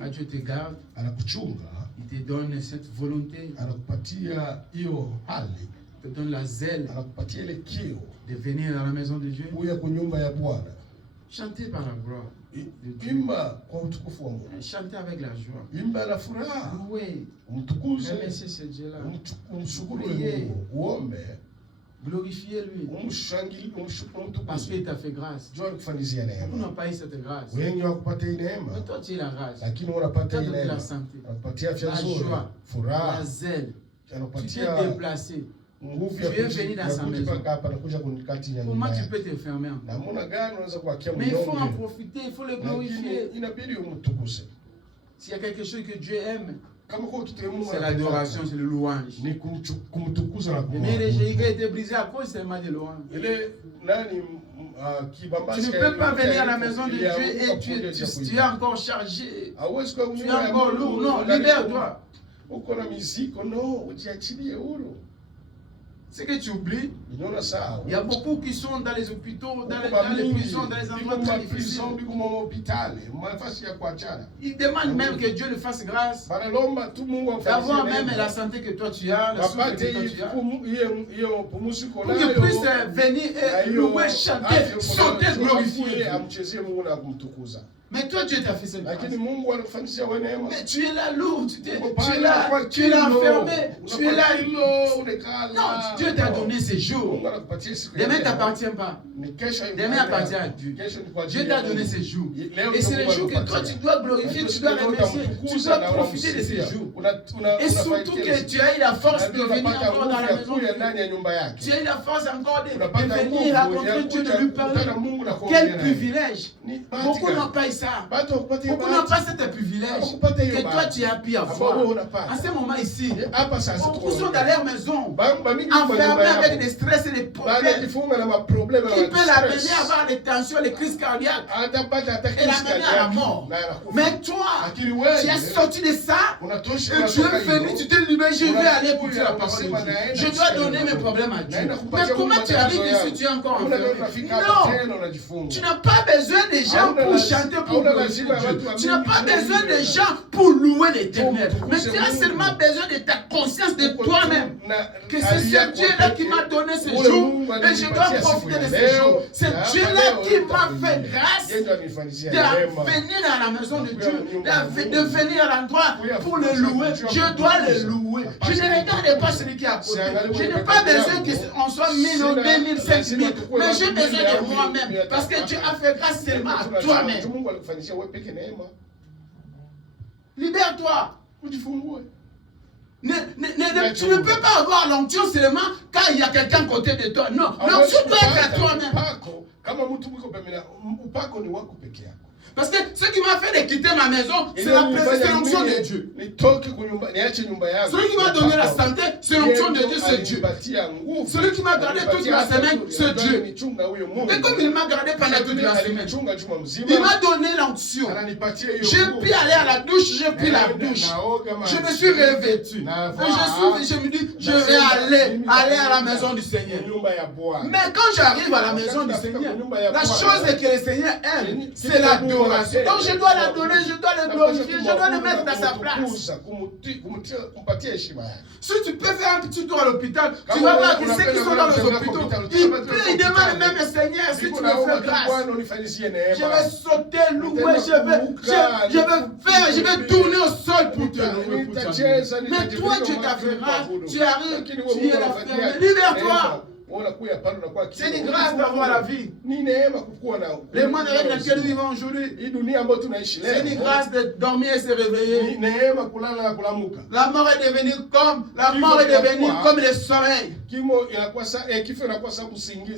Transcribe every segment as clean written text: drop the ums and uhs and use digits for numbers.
Quand Dieu te garde, il te donne cette volonté, il te donne la zèle de venir dans la maison de Dieu. Chantez par la gloire. Chantez avec la joie. Louez. Remerciez ce Dieu-là. Priez. Glorifiez-lui. Parce qu'il t'a fait grâce. Vous n'avez pas eu cette grâce. Mais toi, tu es la grâce. Tu as donné la santé, la joie, la zèle. Tu t'es déplacé. Tu es venu dans sa maison. Comment tu peux te fermer encore? Mais il faut en profiter, il faut le glorifier. S'il y a quelque chose que Dieu aime, c'est l'adoration, c'est le louange. Mais les géants étaient brisés à cause seulement de louange. Tu ne peux pas venir à la maison de Dieu et tu es encore chargé. Tu es encore lourd. Non, libère-toi. Ce que tu oublies, il y a beaucoup qui sont dans les hôpitaux, dans les prisons, dans les endroits très difficiles. Ils demandent même que Dieu le fasse grâce d'avoir même la santé que toi tu as, la souffle que toi tu as. Pour qu'ils puissent venir et louer, chanter, sauter, glorifier. Mais toi, Dieu t'a fait cette grâce. Mais tu es là lourd, tu es là enfermé, tu es là. Non, Dieu t'a donné ces jours. Demain ne t'appartient pas. Demain appartient à Dieu. Dieu t'a donné ces jours. Et c'est les jours que toi tu dois glorifier, tu dois remercier, tu dois profiter de ces jours. Et surtout que tu as eu la force de venir encore dans la maison. Tu as eu la force encore de venir rencontrer Dieu, de lui parler. Quel privilège. Beaucoup n'ont pas eu ça. Beaucoup n'ont pas ce privilège que toi tu as pu avoir. À ce moment ici, beaucoup sont dans leur maison, enfermés avec des stress et des problèmes qui peuvent l'amener à avoir des tensions, les crises cardiaques et l'amener à la mort. Mais toi, tu es sorti de ça et tu es venu, tu t'es libéré, je vais aller écouter la parole de Dieu. Je dois donner mes problèmes à Dieu. Mais comment tu arrives ici, tu es encore enfermé? Non, tu n'as pas besoin des gens pour chanter, pour glorifier Dieu. Tu n'as pas besoin des gens pour louer l'Éternel. Mais tu as seulement besoin de ta conscience de toi-même. Que c'est ce Dieu-là qui m'a donné ce jour et je dois profiter de ce jour. C'est Dieu-là qui m'a fait grâce de venir à la maison de Dieu, de venir à l'endroit pour le louer. Je dois le louer. Je ne regarde pas celui qui est à côté. Je n'ai pas besoin qu'on soit 1000 ou 2000, 5000. Mais j'ai besoin de moi-même. Parce que Dieu a fait grâce seulement à toi-même. Libère-toi. Tu ne peux pas avoir l'onction seulement quand il y a quelqu'un à côté de toi. Non, l'onction doit être à toi-même. Parce que ce qui m'a fait de quitter ma maison, c'est l'onction de Dieu. Celui qui m'a donné la santé, c'est l'onction de Dieu, c'est Dieu. Celui qui m'a gardé toute la semaine, c'est Dieu. Et comme il m'a gardé pendant toute la semaine, il m'a donné l'onction. J'ai pu aller à la douche, j'ai pris la douche. Je me suis revêtu. Et je me dis, je vais aller à la maison du Seigneur. Mais quand j'arrive à la maison du Seigneur, la chose que le Seigneur aime, c'est l'adoration. Donc je dois la donner, je dois le glorifier, je dois le mettre dans sa place. Si tu peux faire un petit tour à l'hôpital, tu vas voir que ceux qui sont dans les hôpitaux, ils demandent même au Seigneur si tu me fais grâce. Je vais sauter, louer, je vais tourner au sol pour te louer. Mais toi, tu t'as fait grâce, tu arrives, tu es la ferme. Libère-toi. C'est une grâce d'avoir la vie. Les mois dans lesquels nous vivons aujourd'hui, c'est une grâce de dormir et se réveiller. La mort est devenue comme le soleil.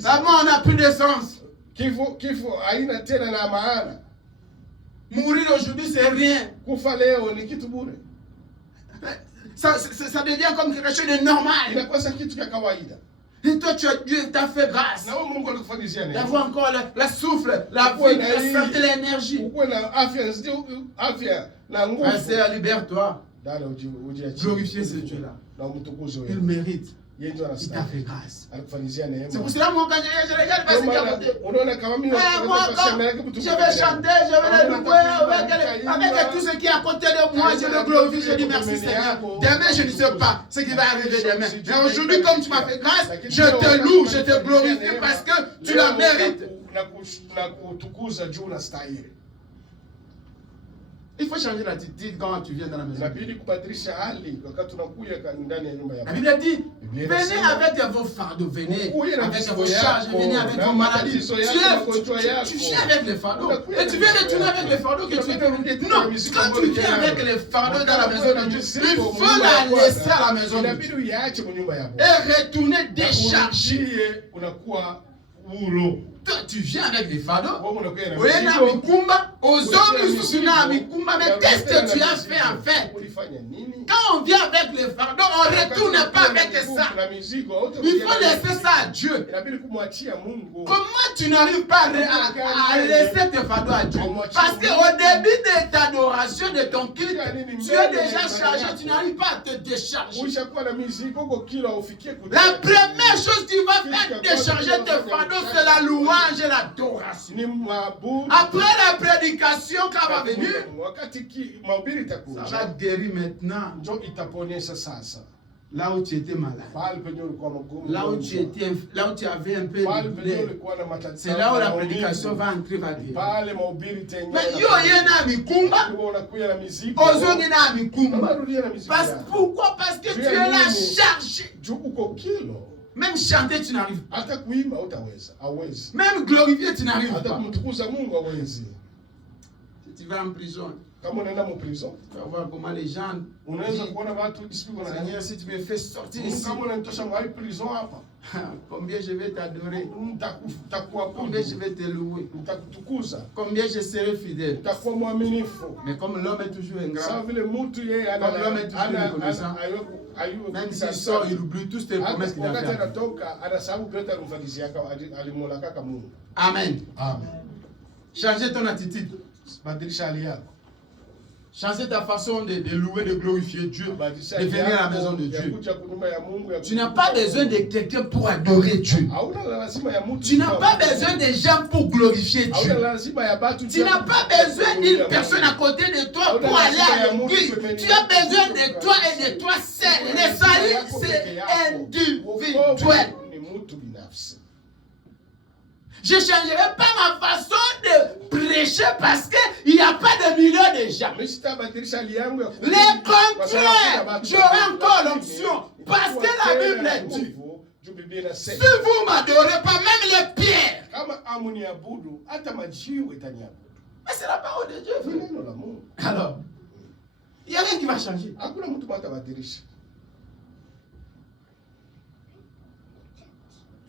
La mort n'a plus de sens. Mourir aujourd'hui, c'est rien. Ça devient comme quelque chose de normal. Et toi, Dieu t'a fait grâce d'avoir encore la souffle, la vie, la santé, l'énergie. Libère-toi. Glorifier ce Dieu-là. Il mérite. il t'a fait grâce. C'est pour cela, moi, quand je regarde, parce que je vais chanter, je vais le louer avec tout ce qui est à côté de moi, je le glorifie, je dis merci Seigneur. Demain, je ne sais pas ce qui va arriver demain. Mais aujourd'hui, comme tu m'as fait grâce, je te loue, je te glorifie parce que tu la mérites. Il faut changer l'attitude quand tu viens dans la maison. La Bible dit, venez avec vos fardeaux, venez avec vos charges, venez avec vos maladies. Tu viens avec les fardeaux. Et tu viens retourner avec les fardeaux que tu es. Non, quand tu viens avec les fardeaux dans la maison de Dieu, il faut la laisser à la maison de Dieu. Et retourner décharger. Toi, tu viens avec des fardeaux. Mais qu'est-ce que tu as fait en fait? Quand on vient avec les fardeaux, on ne retourne pas avec ça. Il faut laisser ça à Dieu. Comment tu n'arrives pas à laisser tes fardeaux à Dieu? Parce qu'au début de ta adoration, de ton culte, tu es déjà chargé, tu n'arrives pas à te décharger. La première chose qui va faire décharger tes fardeaux, c'est la louange et l'adoration. Après la prédication, quand va venir, ça va guérir maintenant. Là où tu étais malade, là où tu avais un peu de douleur, c'est là où la prédication va entrer, va guérir. Mais yo yena mikumba, ozo yena mikumba. Pourquoi? Parce que tu es là chargé. Même chanter, tu n'arrives pas. Même glorifier, tu n'arrives pas. Si tu vas en prison, tu vas voir comment les gens disent, Seigneur, si tu me fais sortir ici, combien je vais t'adorer, combien je vais te louer, combien je serai fidèle. Mais comme l'homme est toujours ingrat, comme l'homme est toujours reconnaissant, même s'il sort, il oublie toutes les promesses qu'il a faites. Amen. Changez ton attitude. Changer ta façon de louer, de glorifier Dieu, de venir à la maison de Dieu. Tu n'as pas besoin de quelqu'un pour adorer Dieu. Tu n'as pas besoin de gens pour glorifier Dieu. Tu n'as pas besoin d'une personne à côté de toi pour aller à l'église. Tu as besoin de toi et de toi seul. Le salut, c'est individuel. Je ne changerai pas ma façon de prêcher parce qu'il n'y a pas de millions de gens. Le contraire, j'aurai encore l'option parce que la Bible dit, si vous ne m'adorez pas, même les pierres. Mais c'est la parole de Dieu. Alors, il n'y a rien qui va changer.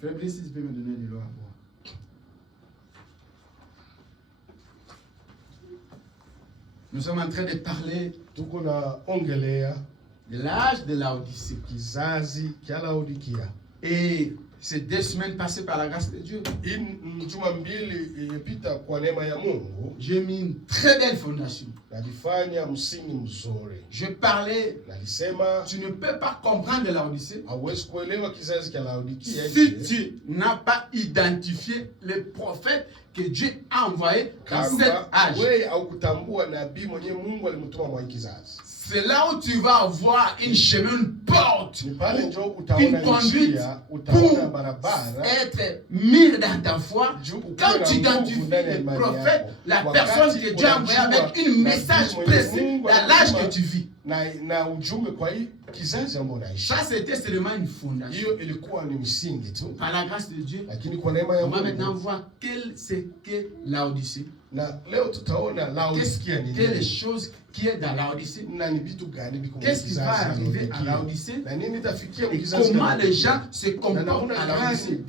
Fabrice, si tu peux me donner de l'eau à boire. Nous sommes en train de parler de l'âge de Laodicée. Et ces 2 semaines passées par la grâce de Dieu, j'ai mis une très belle fondation. Je parlais, tu ne peux pas comprendre Laodicée si tu n'as pas identifié les prophètes que Dieu a envoyés dans cet âge. C'est là où tu vas avoir une chemin, une porte, une conduite pour être mis dans ta foi. Quand tu identifies les prophètes, la personne que Dieu a envoyée avec un message précis dans l'âge que tu vis. Ça, c'était seulement une fondation. Par la grâce de Dieu, on va maintenant voir c'est que Laodicée. Quelle chose qui est dans Laodicée? Qu'est-ce qui va arriver à Laodicée? Et comment les gens se comportent à Laodicée?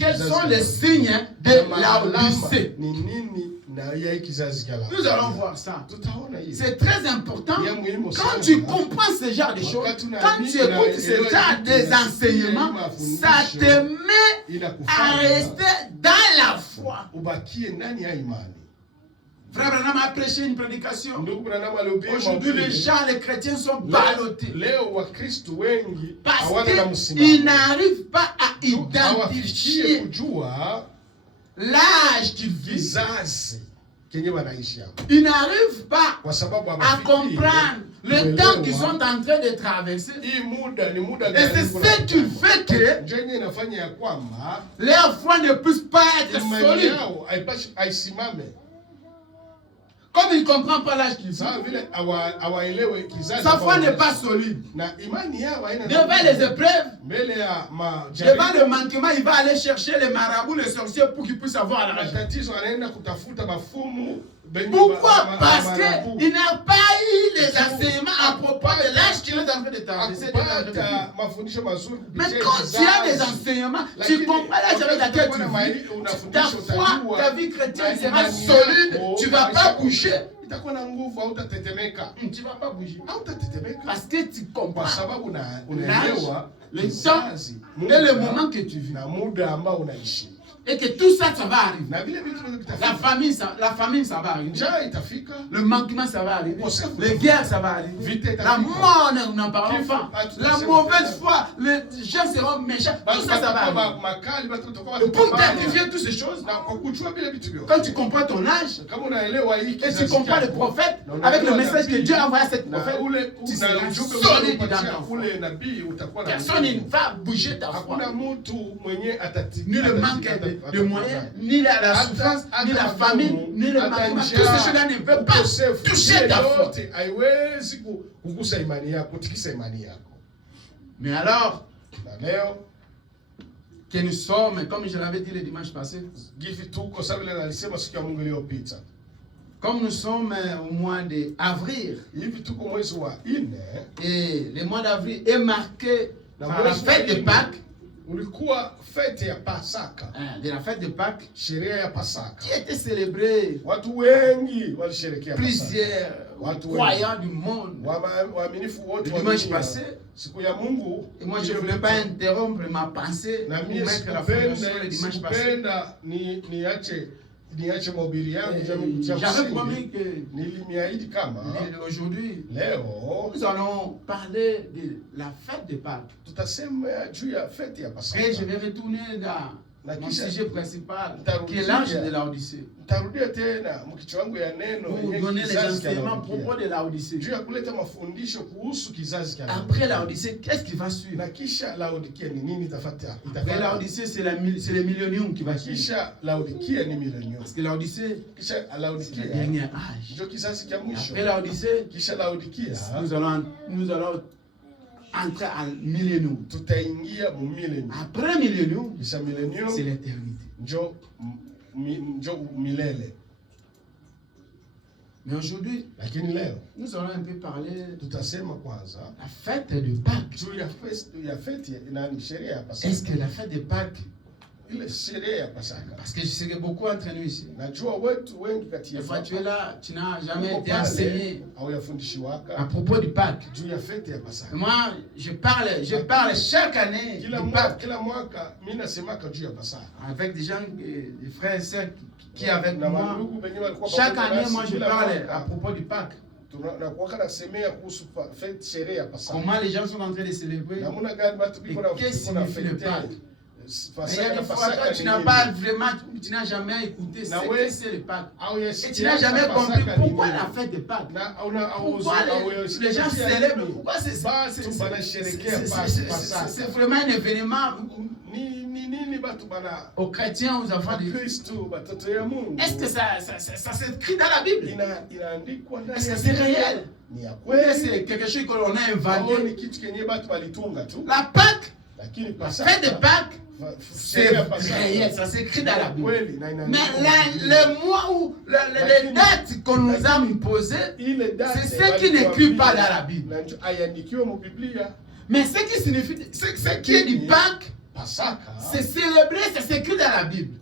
Quels sont les signes de Laodicée? Nous allons voir ça. C'est très important. Quand tu comprends ce genre de choses, quand tu écoutes ce genre d'enseignements, ça te met à rester dans la foi. Frère Branham a prêché une prédication. Aujourd'hui, les gens, les chrétiens sont ballottés. Parce qu'ils n'arrivent pas à identifier l'âge qu'ils vivent. Ils n'arrivent pas à comprendre le temps qu'ils sont en train de traverser. Et c'est ce qui fait que leur foi ne puisse pas être solide. Comme il ne comprend pas l'âge qu'il a, sa foi n'est pas solide. Devant les épreuves, devant le manquement, il va aller chercher les marabouts, les sorciers pour qu'ils puissent avoir l'argent. Pourquoi? Parce qu'il n'a pas eu les enseignements à propos de l'âge qu'il est en train de traverser. Mais quand tu as des enseignements, tu comprends l'âge avec laquelle tu vis, ta foi, ta vie chrétienne sera solide, tu ne vas pas bouger. Tu ne vas pas bouger. Parce que tu comprends l'âge, le temps et le moment que tu vis. Et que tout ça, ça va arriver. La famine, ça va arriver. Le manquement, ça va arriver. Les guerres, ça va arriver. La mort, nous n'en parlons pas. La mauvaise foi, les gens seront méchants. Tout ça, ça va arriver. Pour identifier toutes ces choses, quand tu comprends ton âge, et tu comprends le prophète, avec le message que Dieu a envoyé à cette prophète, tu seras solide dans ta foi. Personne ne va bouger ta foi. Ni le manque de moyens, ni la souffrance, ni la famine, ni le manquement. Tous ces choses-là ne peuvent pas toucher ta foi. Mais alors, que nous sommes, comme je l'avais dit le dimanche passé, comme nous sommes au mois d'avril, et le mois d'avril est marqué par la fête de Pâques, de la fête de Pâques, qui était célébrée plusieurs croyants du monde le dimanche passé. Et moi je ne voulais pas interrompre ma pensée pour mettre la fondation le dimanche passé. J'avais promis que aujourd'hui nous allons parler de la fête de Pâques. Et je vais retourner dans mon sujet principal, qui est l'âge de la Odyssée. Pour donner les enseignements à propos de la Odyssée. Après la Odyssée, qu'est-ce qui va suivre? Après la Odyssée, c'est le millénium qui va suivre. Parce que la Odyssée, c'est le dernier âge. Après la Odyssée, nous allons entrer en millénium. Après millénium, c'est l'éternité. Mais aujourd'hui, nous allons un peu parler de la fête de Pâques. Est-ce que la fête de Pâques, parce que je sais que beaucoup entre nous ici, des fois tu es là, tu n'as jamais été enseigné à propos du Pâques. Moi, je parle chaque année du Pâques avec des gens, des frères et sœurs qui sont avec moi. Chaque année, moi, je parle à propos du Pâques. Comment les gens sont en train de célébrer et qu'est-ce que signifie le Pâques. Il y a des fois, toi, tu n'as pas vraiment, tu n'as jamais écouté ce que c'est le Pâques. Et tu n'as jamais compris pourquoi la fête de Pâques. Pourquoi les gens célèbrent. Pourquoi c'est vraiment un événement aux chrétiens, aux enfants de Christ. Est-ce que ça s'écrit dans la Bible? Est-ce que c'est réel? Ou c'est quelque chose qu'on a inventé? La Pâques, la fête de Pâques, c'est réel, ça s'écrit dans la Bible. Mais les mois ou les dates qu'on nous a imposées, c'est ce qui n'écrit pas dans la Bible. Mais ce qui signifie, ce qui est du Pâques, c'est célébré, c'est s'écrit dans la Bible.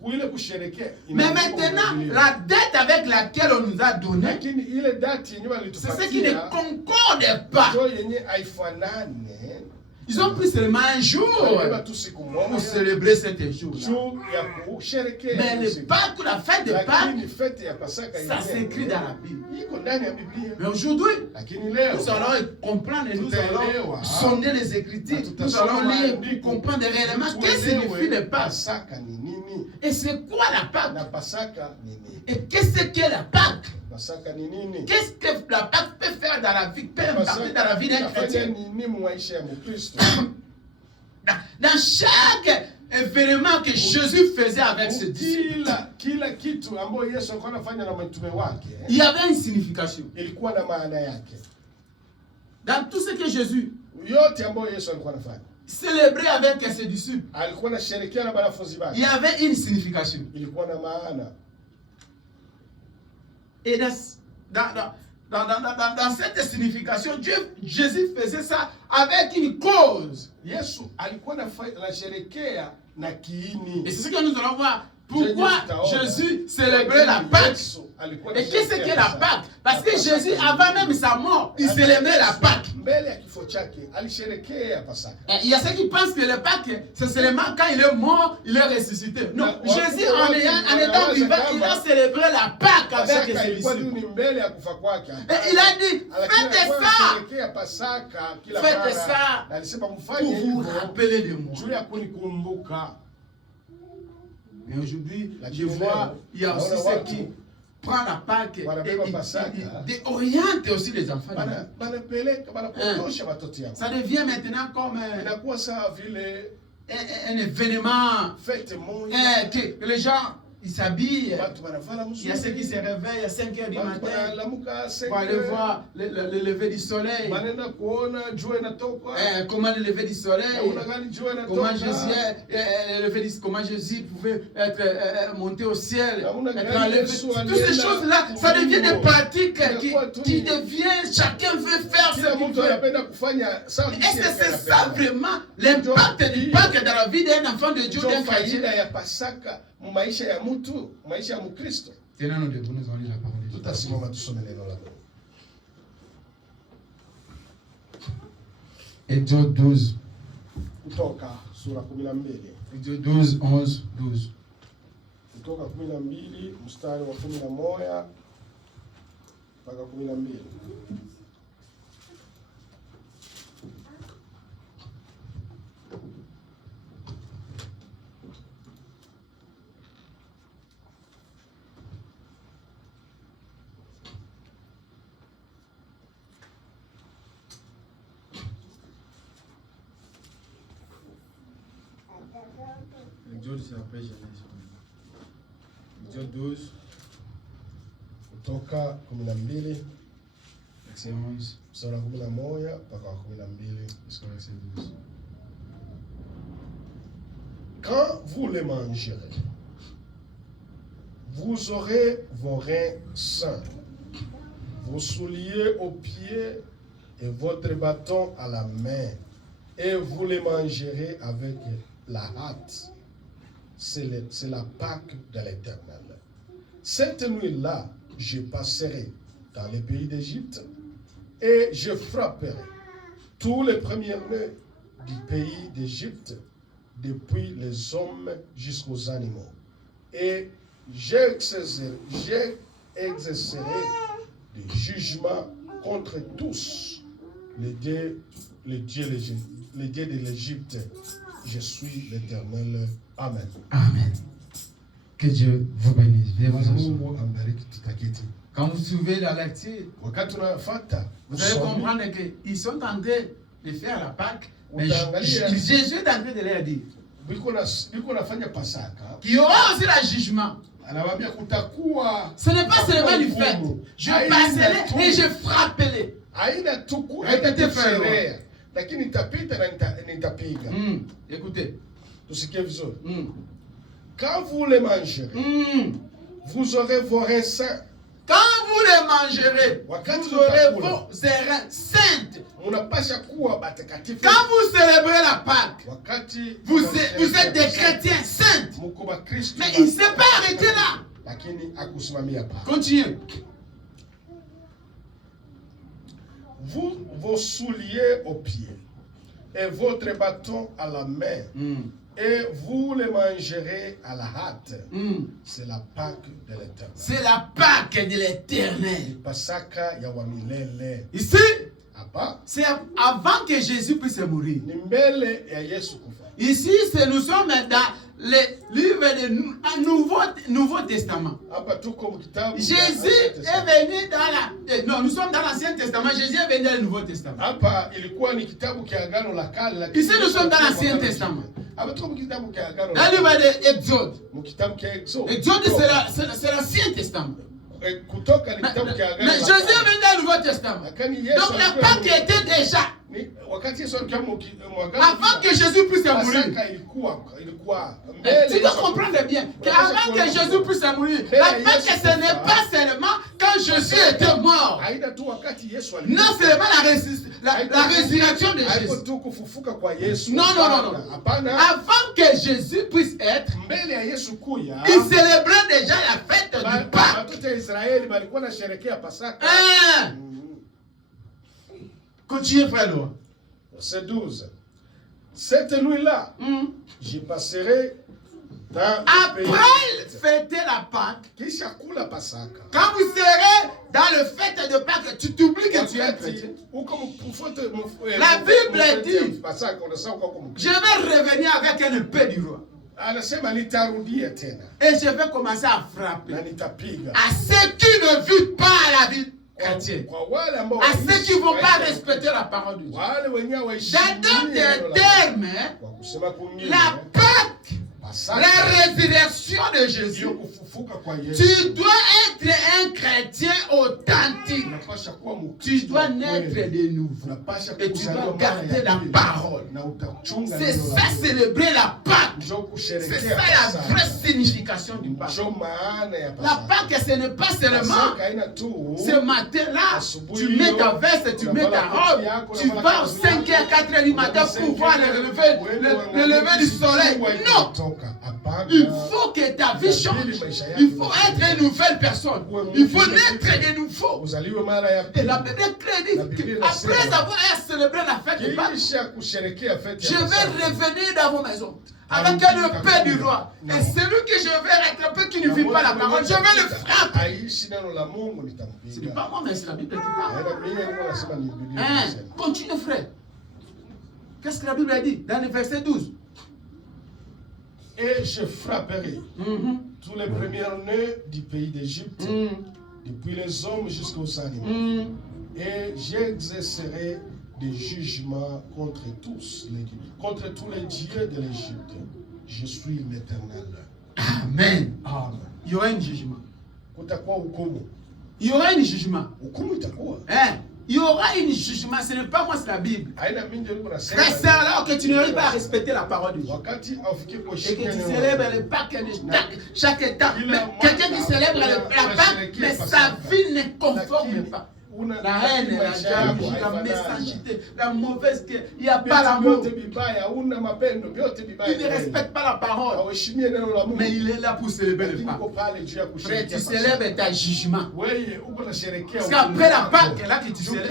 Mais maintenant, la date avec laquelle on nous a donné, c'est ce qui ne concorde pas. Ils ont pris seulement un jour pour célébrer cet jour. Mais le Pâques, la fête de Pâques, ça s'écrit dans la Bible. Mais aujourd'hui, nous allons comprendre et nous allons sonder les Écritures. Nous allons lire pour comprendre réellement qu'est-ce que signifie le Pâques. Et c'est quoi la Pâques? Et qu'est-ce qu'est la Pâques? Qu'est-ce que la Pâque peut faire dans la vie, peut impacter dans la vie d'un chrétien? Dans chaque événement que Jésus faisait avec ses disciples, il y avait une signification. Dans tout ce que Jésus célébrait avec ses disciples, il y avait une signification. Et dans cette signification, Jésus faisait ça avec une cause. Et c'est ce que nous allons voir. Pourquoi Jésus célébrait la Pâque? Et qu'est-ce que la Pâque? Parce que Jésus, avant même sa mort, il célébrait la Pâque. Il y a ceux qui pensent que le Pâque, c'est seulement quand il est mort, il est ressuscité. Non, Jésus, en étant vivant, il a célébré la Pâque avec ses disciples. Et il a dit, faites ça pour vous rappeler de moi. Mais aujourd'hui, je vois, il y a aussi ceux qui prennent la Pâque et orientent aussi les enfants. Ça devient maintenant comme un événement que les gens ils s'habillent. Il y a ceux qui se réveillent à 5 h du matin pour aller voir le lever du soleil. Comment le lever du soleil, comment Jésus pouvait être monté au ciel. Toutes ces choses-là, ça devient des pratiques qui deviennent, chacun veut faire ce qu'il veut. Est-ce que c'est ça vraiment l'impact du Pâques dans la vie d'un enfant de Dieu, d'un chrétien? Tena nous devons nous en lire la parole de Dieu. Tutasimama tusome neno la Mungu. Exode 12. Kutoka sura 12. Exode 12, 11, 12. Kutoka 12 mstari wa 11 mpaka 12. Exode, c'est après Genèse. Exode 12. Kutoka 12. Verset 11. Sura 11 mpaka 12. Jusqu'au verset 12. Quand vous les mangerez, vous aurez vos reins sains, vos souliers aux pieds et votre bâton à la main, et vous les mangerez avec la hâte. C'est la Pâque de l'Éternel. Cette nuit-là, je passerai dans les pays d'Égypte et je frapperai tous les premiers-nés du pays d'Égypte, depuis les hommes jusqu'aux animaux. Et j'exercerai des jugements contre tous les dieux de l'Égypte. Je suis l'Éternel. Amen. Amen. Que Dieu vous bénisse. Quand vous suivez la lecture, vous allez comprendre qu'ils sont en train de faire la Pâque. Mais Jésus est en train de leur dire qu'il y aura aussi le jugement. Ce n'est pas seulement du fait. Je passerai et je frapperai. Répétez, frère. Écoutez. Quand vous les mangerez, vous aurez vos reins saints. Quand vous les mangerez, vous aurez vos reins saints. Quand vous célébrez la Pâque, vous êtes des chrétiens saints. Mais il ne s'est pas arrêté là. Continuez. Vos souliers aux pieds. et votre bâton à la main, et vous les mangerez à la hâte. C'est la Pâque de l'Éternel. C'est la Pâque de l'Éternel. Ici, c'est avant que Jésus puisse mourir. Ici, nous sommes dans les livres du Nouveau Testament. Jésus est venu dans la... Non, nous sommes dans l'Ancien Testament. Jésus est venu dans le Nouveau Testament. Ici, nous sommes dans l'Ancien Testament. Dans le livre d'Exode. Exode, c'est l'Ancien Testament. Mais Jésus est venu dans le Nouveau Testament. Donc la Pâque était déjà... Avant que Jésus puisse mourir. Tu dois comprendre bien qu'avant que Jésus puisse mourir, la Pâque, ce n'est pas seulement quand Jésus était mort. Non seulement la résurrection de Jésus. Non. Avant que Jésus puisse être, il célébrait déjà la fête du Pâque. Continuez, frère Noah. Verset 12. Cette nuit-là, j'y passerai dans après fêter la Pâque, quand vous serez dans le fête de Pâque, tu t'oublies que tu es chrétien. La Bible dit, je vais revenir avec un épée du roi. Et je vais commencer à frapper à ceux qui ne vivent pas la vie chrétienne, à ceux qui ne vont pas respecter la parole de Dieu. Dans d'autres termes, la Pâque, la résurrection de Jésus, tu dois être un chrétien authentique. Tu dois naître de nouveau. Et tu dois garder la parole. C'est ça, célébrer la Pâque. C'est ça la vraie signification du Pâque. La Pâque, ce n'est pas seulement ce matin-là, tu mets ta veste, tu mets ta robe, tu vas aux 5h, 4h du matin pour voir le lever du soleil. Non! Il faut que ta vie change. Il faut être une nouvelle personne. Il faut naître de nouveau. Et la Bible dit qu'après avoir célébré la fête de Pâques, je vais revenir dans vos maisons avec un épée du roi. Et celui que je vais rattraper qui ne vit pas la parole, je vais le frapper. Ce n'est pas moi, mais c'est la Bible qui parle. Continue, frère. Qu'est-ce que la Bible dit dans le verset 12? Et je frapperai tous les premiers-nés du pays d'Égypte, depuis les hommes jusqu'aux animaux. Et j'exercerai des jugements contre tous les dieux de l'Égypte. Je suis l'Éternel. Amen. Il y aura un jugement. Il y aura un jugement. Il y aura un jugement, ce n'est pas moi, c'est la Bible. C'est alors que tu n'arrives pas à respecter la parole de Dieu. Et que tu célèbres le Pâques de chaque état. Mais quelqu'un qui célèbre la Pâque, mais sa vie ne conforme pas. La haine, la jalousie, la méchanceté, la mauvaise guerre, il n'y a pas l'amour. Il ne respecte pas la parole. Mais il est là pour célébrer le Pâques. Frère, tu célèbres ta jugement. Parce qu'après la Pâque, là que tu célèbres,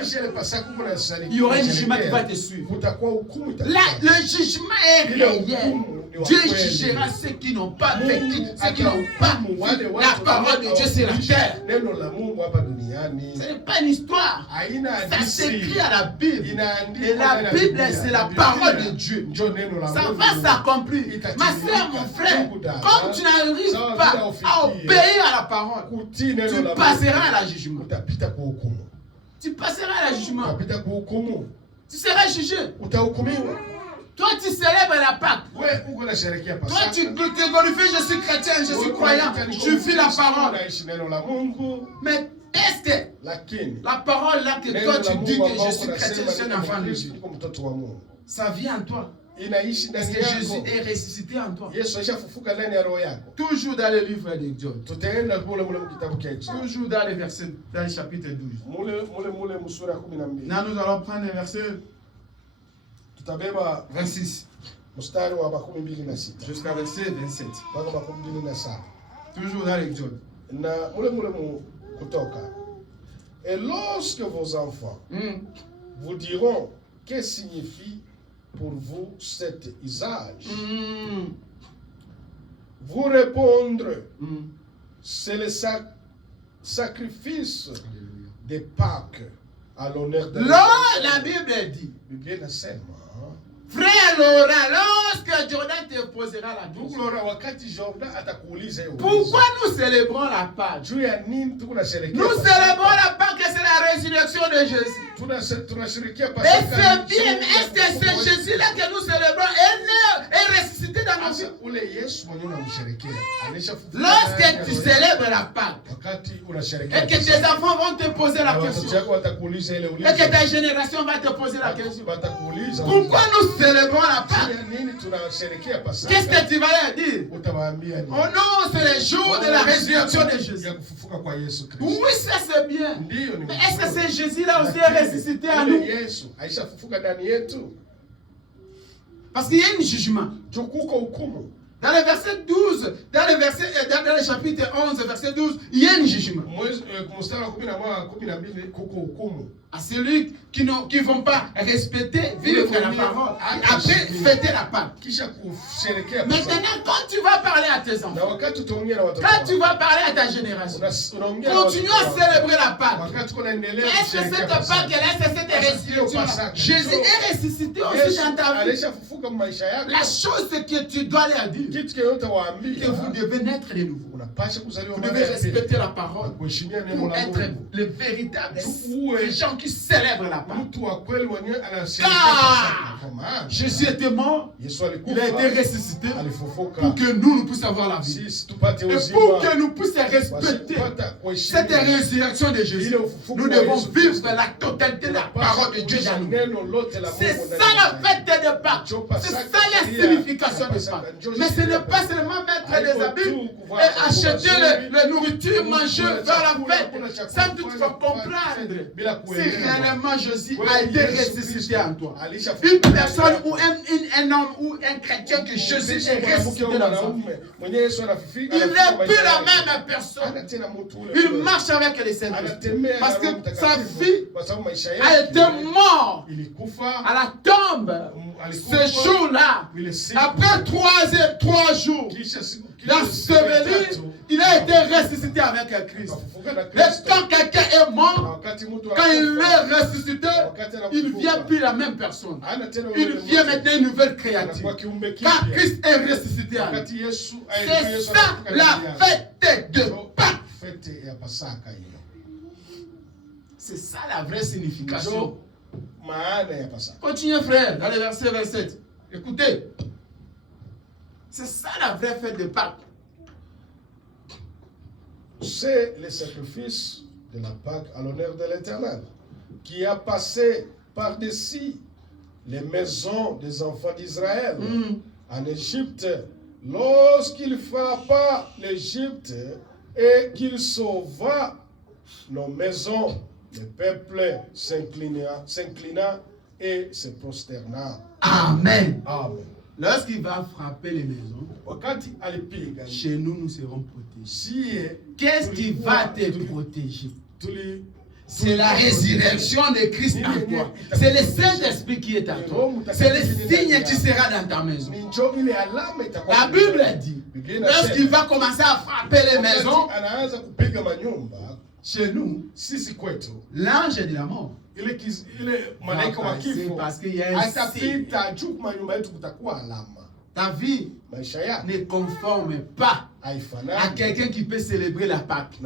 il y aura un jugement qui va te suivre. Là, le jugement est réel. Dieu jugera ceux qui n'ont pas vécu, ceux qui n'ont pas la parole de Dieu sur la terre. Ce n'est pas une histoire. Ça s'écrit à la Bible. Et la Bible, c'est la parole de Dieu. Ça va s'accomplir. Ma soeur, mon frère, comme tu n'arrives pas à obéir à la parole, tu passeras à la jugement. Tu passeras à la jugement. Tu seras jugé. Toi, tu célèbres la Pâque. Toi, tu te glorifies, je suis chrétien, je suis croyant, je vis la parole. Mais est-ce que la parole là que toi tu dis que je suis chrétien, je suis un enfant de Dieu, ça vient en toi? Est-ce que Jésus est ressuscité en toi? Toujours dans le livre d'Exode. Toujours dans le verset, dans le chapitre 12. Là, nous allons prendre le verset 26 jusqu'à verset 27. Toujours dans l'Exode. Et lorsque vos enfants vous diront que signifie pour vous cet usage. Vous répondre, c'est le sacrifice des Pâques à l'honneur de la Bible dit, frère Laurent, lorsque Jordan te posera la question, pourquoi nous célébrons la Pâque? Nous célébrons la Pâque, c'est la résurrection de Jésus. Et c'est bien, est-ce que c'est Jésus-là que nous célébrons est ressuscité dans nos vies? Lorsque tu célèbres la Pâque, et que tes enfants vont te poser la question, et que ta génération va te poser la question, pourquoi nous célébrons la Pâque? Qu'est-ce que tu vas leur dire? Oh non, c'est le jour de la résurrection de Jésus. Oui, ça c'est bien. Mais est-ce que c'est Jésus-là aussi ressuscité à nous? Parce qu'il y a un jugement. Dans le verset 12, dans le chapitre 11, verset 12, il y a un jugement. À celui qui ne vont pas respecter, vivre la parole, après fêter la Pâque. Maintenant, quand tu vas parler à tes enfants, quand tu vas parler à ta génération, continue à célébrer la Pâque. Est-ce que cette Pâque, est-ce que cette résurrection, Jésus est ressuscité aussi dans ta vie? La chose que tu dois leur dire, que vous devez naître de nouveau. Vous devez respecter la parole pour être les véritables gens qui célèbrent la Pâque. Car Jésus était mort, il a été ressuscité pour que nous puissions avoir la vie. Et pour que nous puissions respecter cette résurrection de Jésus, nous devons vivre la totalité de la parole de Dieu dans nous. C'est ça la fête de Pâques. C'est ça la signification de Pâques. Mais ce n'est pas seulement mettre les habits et acheter la nourriture, manger, faire la fête, sans toutefois comprendre si réellement Jésus a été ressuscité en toi. Une personne ou un homme ou un chrétien que Jésus est ressuscité dans sa vie, il n'est plus la même personne. Il marche avec les saints. Parce que sa vie a été morte à la tombe. Ce jour-là, après 3 jours d'ensevelir, il a été ressuscité avec Christ. Et quand quelqu'un est mort, quand il est ressuscité, il ne vient plus la même personne. Il vient maintenant une nouvelle créature. Quand Christ est ressuscité, c'est ça la fête de Pâques. C'est ça la vraie signification. Continuez frère, dans le verset 27. Écoutez. C'est ça la vraie fête de Pâques. C'est le sacrifice de la Pâque à l'honneur de l'Éternel, qui a passé par-dessus les maisons des enfants d'Israël en Égypte, lorsqu'il frappa l'Égypte et qu'il sauva nos maisons. Le peuple s'inclina et se prosterna. Amen. Amen. Lorsqu'il va frapper les maisons, chez nous, nous serons protégés. Qu'est-ce qui va te protéger? C'est la résurrection de Christ en toi. C'est le Saint-Esprit qui est en toi. C'est le signe qui sera dans ta maison. La Bible dit, lorsqu'il va commencer à frapper les maisons, chez nous, l'ange de la mort. Parce qu'il y a un signe. Ta vie ne conforme pas à quelqu'un qui peut célébrer la Pâque.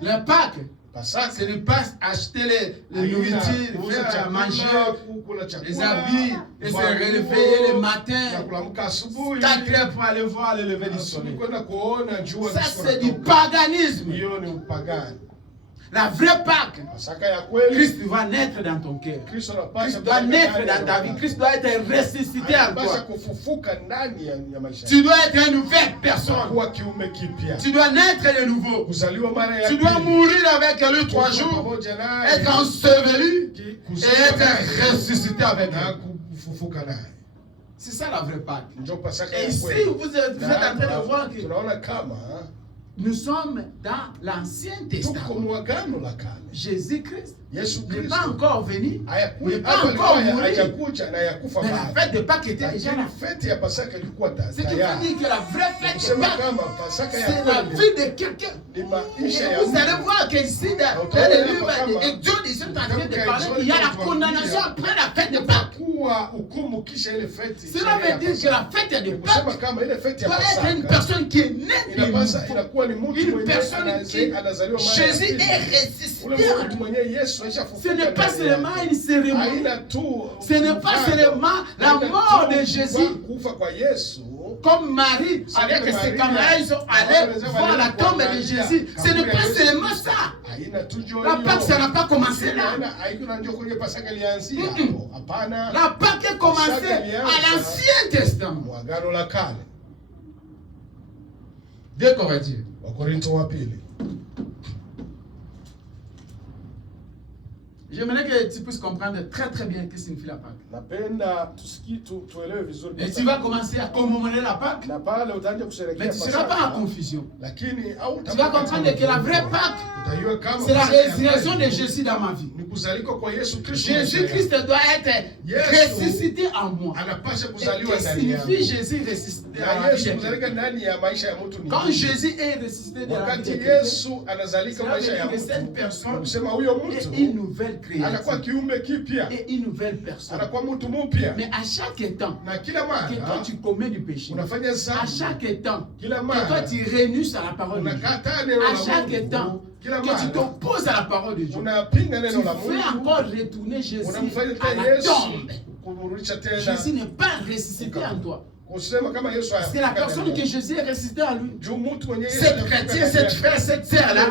La Pâque, ce n'est pas acheter les nourritures, faire à manger, les habits, et se réveiller le matin, 4 heures pour aller voir le lever du soleil. Ça, c'est du paganisme. La vraie Pâque, Christ va naître dans ton cœur. Christ doit naître dans ta vie. Christ doit être ressuscité en toi. Tu dois être une nouvelle personne. Tu dois naître de nouveau. Tu dois mourir avec lui 3 jours, être enseveli et être ressuscité avec lui. C'est ça la vraie Pâque. Et ici, vous êtes en train de voir que nous sommes dans l'Ancien Testament. Jésus-Christ n'est pas encore venu, n'est pas encore mouru. Mais la fête de Pâques était déjà là. Ce qui veut dire que la vraie fête de Pâques, c'est la vie de quelqu'un. Vous allez voir que ici, dans le livre d'Exode, ils sont en train de parler qu'il y a la condamnation après la fête de Pâques. Cela veut dire que la fête de Pâques doit être une personne qui est née de nouveau. Une personne qui, Jésus est ressuscité. Ce n'est pas seulement une cérémonie. Ce n'est pas seulement la mort de Jésus. Comme Marie, avec ses camarades, ils sont allés voir la tombe de Jésus. Ce n'est pas seulement ça. La Pâque, ça n'a pas commencé là. La Pâque a commencé à l'Ancien Testament. 2 Corinthiens. J'aimerais que tu puisses comprendre très très bien ce que signifie la Pâque. Et tu vas commencer à commémorer la Pâque, mais tu ne seras pas en confusion. Tu vas comprendre que la vraie Pâque, c'est la résurrection de Jésus dans ma vie. Jésus-Christ doit être ressuscité en moi. Et qu'est-ce que signifie Jésus ressuscité dans la vie de quelqu'un? Quand Jésus est ressuscité dans la vie de quelqu'un, cela veut dire que cette personne est une nouvelle créature et une nouvelle personne. Mais à chaque temps que toi tu commets du péché, à chaque temps que toi tu renonces à la parole de Dieu, à chaque temps que tu t'opposes à la parole de Dieu, tu fais encore retourner Jésus à la tombe. Jésus n'est pas ressuscité en toi. C'est la personne que Jésus est ressuscité en lui. Cette chrétien, cette frère, cette sœur-là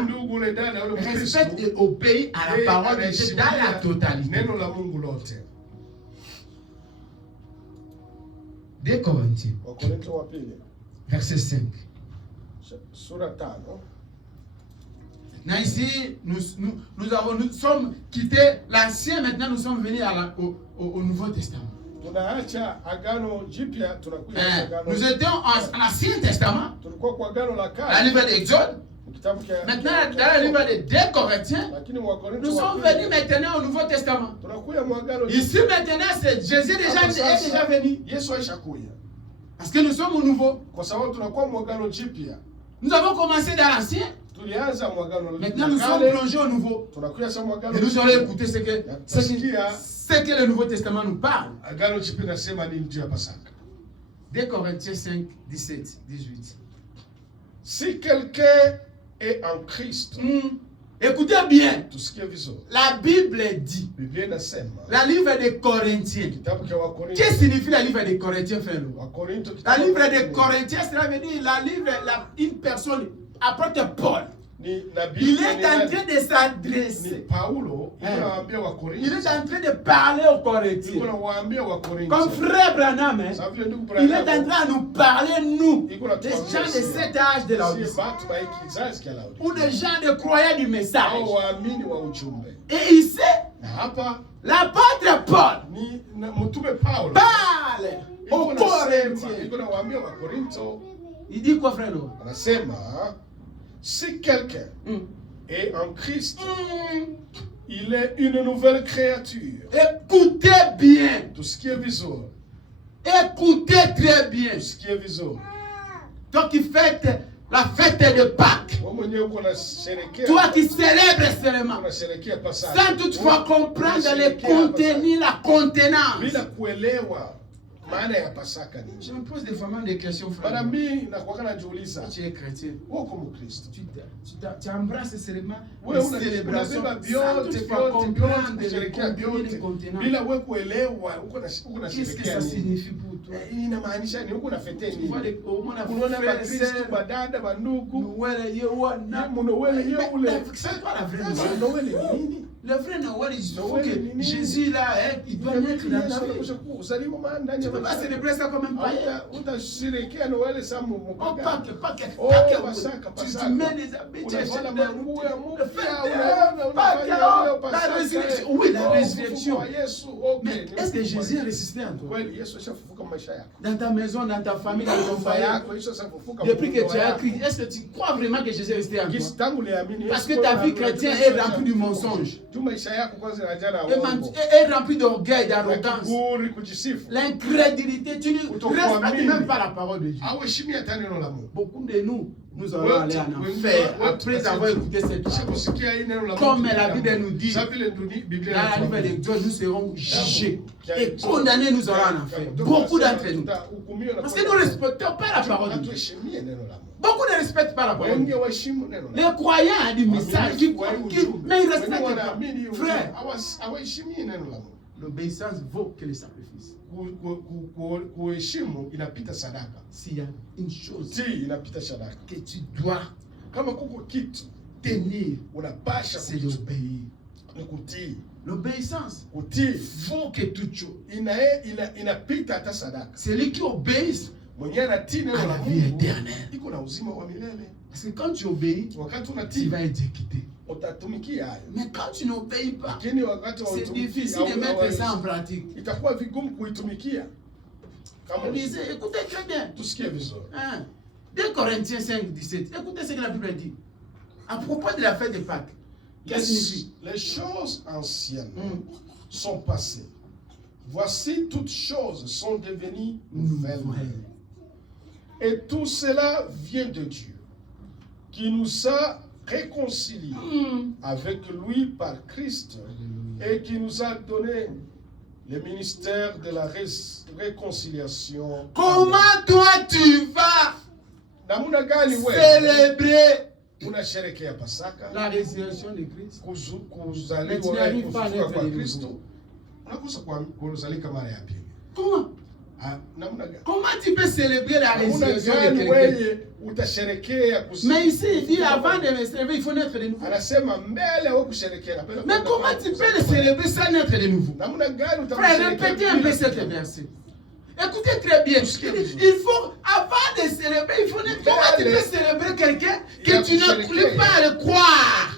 respecte et obéit à la parole de Dieu dans la totalité. 2 Corinthiens, verset 5. Maintenant ici, nous sommes quittés l'Ancien, maintenant nous sommes venus au Nouveau Testament. Nous étions en Ancien Testament, dans le livre d'Exode. Maintenant, dans le livre de 2 Corinthiens, nous sommes venus maintenant au Nouveau Testament. Ici maintenant, c'est Jésus est déjà venu. Parce que nous sommes au Nouveau. Nous avons commencé dans l'Ancien. Maintenant, nous sommes plongés au Nouveau. Et nous allons écouter ce que le Nouveau Testament nous parle. 2 Corinthiens 5, 17, 18. Si quelqu'un est en Christ, écoutez bien. Tout ce qui est visible. La Bible dit. La livre des Corinthiens. Qu'est-ce que signifie la livre des Corinthiens, frère? La livre des Corinthiens, cela veut dire une personne, apôtre Paul. Il est en train de s'adresser. Il est en train de parler aux Corinthiens. Comme frère Branham, il est en train de nous parler, nous, des gens de cet âge de la Odyssée, ou des gens de croyants du message. Et ici, l'apôtre Paul parle aux Corinthiens. Il dit quoi, frère? Si quelqu'un est en Christ, il est une nouvelle créature. Écoutez bien. Tout ce qui est visible. Écoutez très bien. Tout ce qui est visible. Toi qui fêtes la fête de Pâques. Toi qui célèbres seulement. Sans toutefois comprendre le contenu, la contenance. Je me pose des fois des questions, frère. Tu es chrétien. Tu embrasses seulement les célébrations sans toutefois comprendre le contenu, le contenant. Qu'est-ce que ça signifie pour toi? Tu vois au moins la c'est pas la vraie Noël. Le vrai Noël, il faut que Jésus là, il doit naître dans ta vie. Tu ne peux pas célébrer ça comme un païen. Oh, Pâques, tu mets les habits, tu achètes des routes. La résurrection. Oui, la résurrection. Mais est-ce que Jésus est ressuscité en toi? Dans ta maison, dans ta famille, dans ton foyer. Depuis que tu as écrit, est-ce que tu crois vraiment que Jésus est resté en toi? Parce que ta vie chrétienne est remplie du mensonge. Est remplie d'orgueil, d'arrogance. L'incrédulité. Tu ne respectes même pas la parole de Dieu. Beaucoup de nous allons aller en enfer après avoir écouté cette parole. Comme la Bible nous dit, dans la nouvelle Exode, nous serons jugés et condamnés, nous allons en enfer. Beaucoup d'entre nous. Parce que nous ne respectons pas la parole de Dieu. Beaucoup ne respectent pas la parole de Dieu. Les croyants ont des messages, mais ils ne respectent pas. Frère, l'obéissance vaut que le sacrifice. S'il y a une chose que tu dois tenir, c'est d'obéir. L'obéissance vaut que toute chose. Celui qui obéit à la vie éternelle. Parce que quand tu obéis, tu vas exécuter. Mais quand tu n'obéis pas, c'est difficile de mettre ça en pratique. Écoutez très bien. 2 Corinthiens 5, 17. Écoutez ce que la Bible dit. À propos de la fête de Pâques. Qu'est-ce que signifie? Les choses anciennes sont passées. Voici toutes choses sont devenues nouvelles. Et tout cela vient de Dieu, qui nous a réconciliés avec lui par Christ et qui nous a donné le ministère de la réconciliation. Comment toi tu vas célébrer la résurrection de Christ? Mais tu n'arrives pas à naître de nouveau. Comment? Comment tu peux célébrer la résurrection de quelqu'un? Mais ici, il dit avant de me célébrer, il faut naître de nouveau. Mais comment tu peux le célébrer sans naître de nouveau? Frère, répétez un peu cette verset. Écoutez très bien. Il faut, avant de célébrer, il faut naître. Comment tu peux célébrer quelqu'un que tu ne peux pas le croire?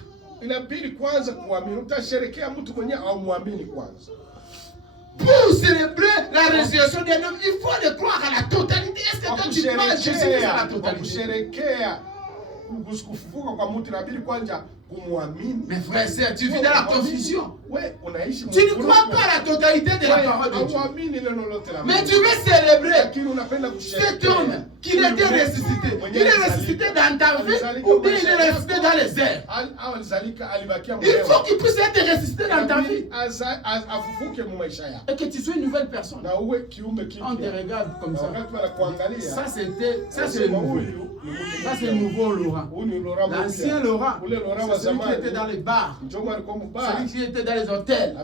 Pour célébrer la résurrection d'un homme, il faut le croire à la totalité. Est-ce que toi tu crois Jésus à la totalité? Mais frère, tu vis dans la confusion. Tu ne crois pas à la totalité de la parole de Dieu. Mais tu veux célébrer cet homme qui était ressuscité. Il est ressuscité dans ta vie ou bien il est ressuscité dans les airs. Il faut qu'il puisse être ressuscité dans ta vie. Et que tu sois une nouvelle personne. On te regarde comme ça. Ça c'est le nouveau. Ça c'est le nouveau Laurent. L'ancien Laurent. Celui qui était dans les bars, celui qui était dans les hôtels,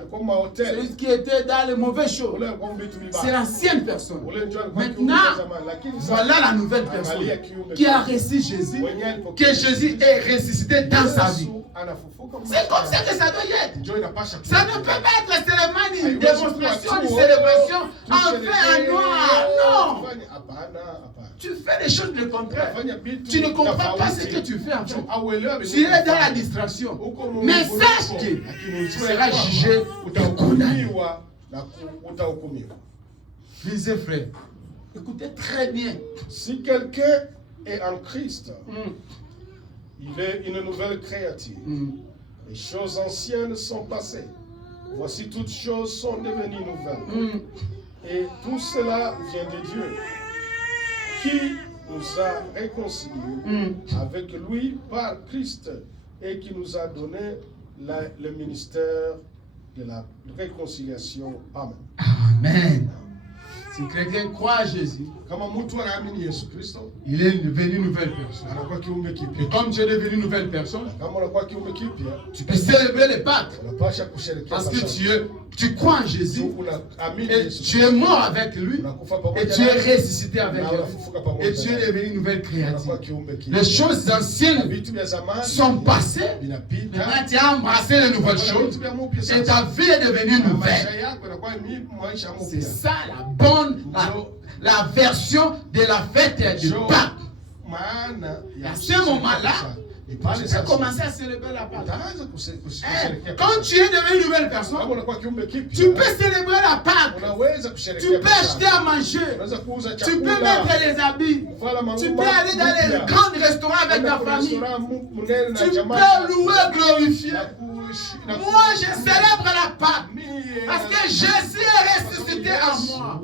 celui qui était dans les mauvaises choses. C'est l'ancienne personne. Maintenant, voilà la nouvelle personne qui a reçu Jésus, que Jésus est ressuscité dans sa vie. C'est comme ça que ça doit être. Ça ne peut pas être seulement une démonstration, une célébration en fait en noir. Non. Tu fais les choses le contraire. Tu ne comprends pas ce que tu fais en fait. Tu es dans la distraction. Mais sache que tu seras jugé et condamné. Lisez frère, écoutez très bien. Si quelqu'un est en Christ, il est une nouvelle créature. Les choses anciennes sont passées. Voici toutes choses sont devenues nouvelles. Et tout cela vient de Dieu, qui nous a réconciliés avec lui par Christ et qui nous a donné le ministère de la réconciliation. Amen. Amen. Si quelqu'un croit à Jésus, kama mtu anaamini Yesu Kristo, il est devenu nouvelle personne. anakuwa kiumbe kipya. Et comme tu es devenu nouvelle personne, Kama unakuwa kiumbe kipya, tu peux célébrer les Pâques. unapaswa kusherehekea Parce que Pasaka. tu crois en Jésus, Unaamini et Yesu tu es mort avec lui, unakufa et pamoja tu es naye, ressuscité avec na lui, unafufuka pamoja et tu es naye. devenu une nouvelle créature. Unakuwa kiumbe kipya. Les choses anciennes Vitu vya zamani sont passées. vinapita. Maintenant, tu as embrassé les nouvelles choses et ta vie est devenue Na nouvelle. maisha yako yanakuwa ni maisha C'est mpya. ça la bonne, la version de la fête du Pâques. Maana ya À ce moment-là, ni tu pale peux sasa commencer à célébrer la Pâque. utaanza kusherehekea. Quand tu es devenu une nouvelle personne, Kama unakuwa kiumbe kipya, tu peux célébrer la Pâque. unaweza Tu kusherehekea. peux acheter à manger. Unaweza kuuza Tu chakula. peux mettre les habits. Tu peux aller dans les grands restaurants avec ta famille. Tu peux louer, glorifier. Moi, je célèbre la Pâque. Parce que Jésus est ressuscité en moi.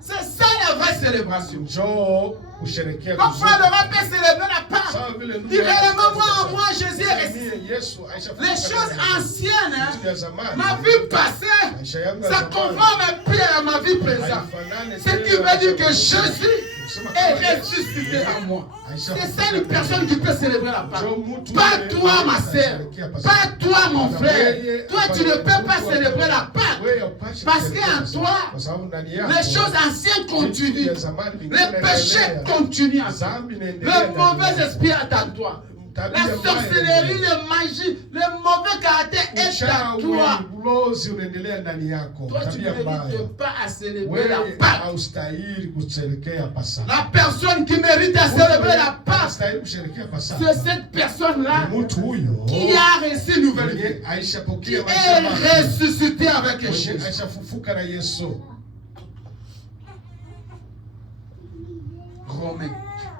C'est ça la vraie célébration. Comme frère Laurent peut célébrer la Pâque. Il réellement moi, Jésus est ressuscité. Les choses anciennes, ma vie passée, ça conforme un peu à ma vie présente. Ce qui veut dire que Jésus est ressuscité en moi. C'est ça une personne qui peut célébrer la Pâque. Pas toi, ma sœur. Pas toi, mon frère. Toi, tu ne peux pas célébrer la Pâque. Parce qu'en toi, les choses anciennes continuent. Les péchés continuent. Le mauvais esprit est en toi. La sorcellerie, le magie, le mauvais caractère est en toi. Toi, tu ne mérites pas à célébrer la Pâque. La personne qui mérite à célébrer la Pâque, c'est cette personne-là qui a reçu une nouvelle vie, qui est ressuscité avec Jésus.